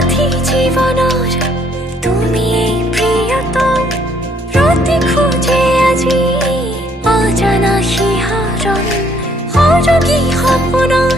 সাথী জীবনৰ তুমি এই প্ৰিয়তম ৰাতি খুঁজে আজি অজানা শিহৰণ সৰগী সপোনৰ